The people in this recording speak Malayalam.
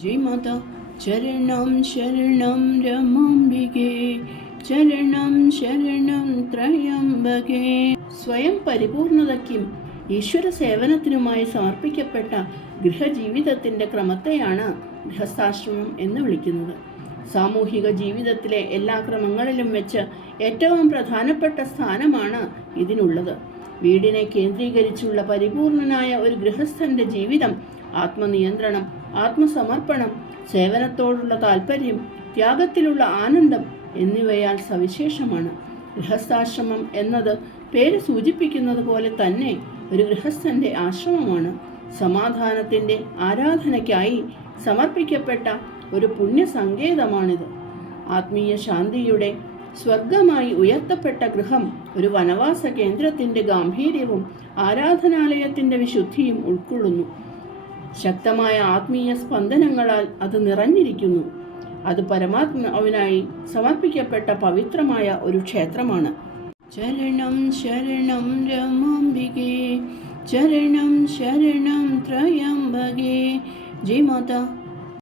ജയ് മാതാ. ചരണം ശരണം രമാംബികേ, ചരണം ശരണം ത്രയംബകേ. സ്വയം പരിപൂർണതയ്ക്കും ഈശ്വര സേവനത്തിനുമായി സമർപ്പിക്കപ്പെട്ട ഗൃഹജീവിതത്തിൻ്റെ ക്രമത്തെയാണ് ഗൃഹസ്ഥാശ്രമം എന്ന് വിളിക്കുന്നത്. സാമൂഹിക ജീവിതത്തിലെ എല്ലാ ക്രമങ്ങളിലും വെച്ച് ഏറ്റവും പ്രധാനപ്പെട്ട സ്ഥാനമാണ് ഇതിനുള്ളത്. വീടിനെ കേന്ദ്രീകരിച്ചുള്ള പരിപൂർണനായ ഒരു ഗൃഹസ്ഥൻ്റെ ജീവിതം ആത്മനിയന്ത്രണം, ആത്മസമർപ്പണം, സേവനത്തോടുള്ള താല്പര്യം, ത്യാഗത്തിലുള്ള ആനന്ദം എന്നിവയാൽ സവിശേഷമാണ്. ഗൃഹസ്ഥാശ്രമം എന്നത് പേര് സൂചിപ്പിക്കുന്നത് പോലെ തന്നെ ഒരു ഗൃഹസ്ഥൻ്റെ ആശ്രമമാണ്. സമാധാനത്തിൻ്റെ ആരാധനയ്ക്കായി സമർപ്പിക്കപ്പെട്ട ഒരു പുണ്യസങ്കേതമാണിത്. ആത്മീയ ശാന്തിയുടെ സ്വർഗമായി ഉയർത്തപ്പെട്ട ഗൃഹം ഒരു വനവാസ കേന്ദ്രത്തിൻ്റെ ഗാംഭീര്യവും ആരാധനാലയത്തിൻ്റെ വിശുദ്ധിയും ഉൾക്കൊള്ളുന്നു. ശക്തമായ ആത്മീയ സ്പന്ദനങ്ങളാൽ അത് നിറഞ്ഞിരിക്കുന്നു. അത് പരമാത്മാവിനായി സമർപ്പിക്കപ്പെട്ട പവിത്രമായ ഒരു ക്ഷേത്രമാണ്. ചരണം ശരണം രമാംബികേ, ചരണം ശരണം ത്രയംബകേ. ജയ് മാതാ.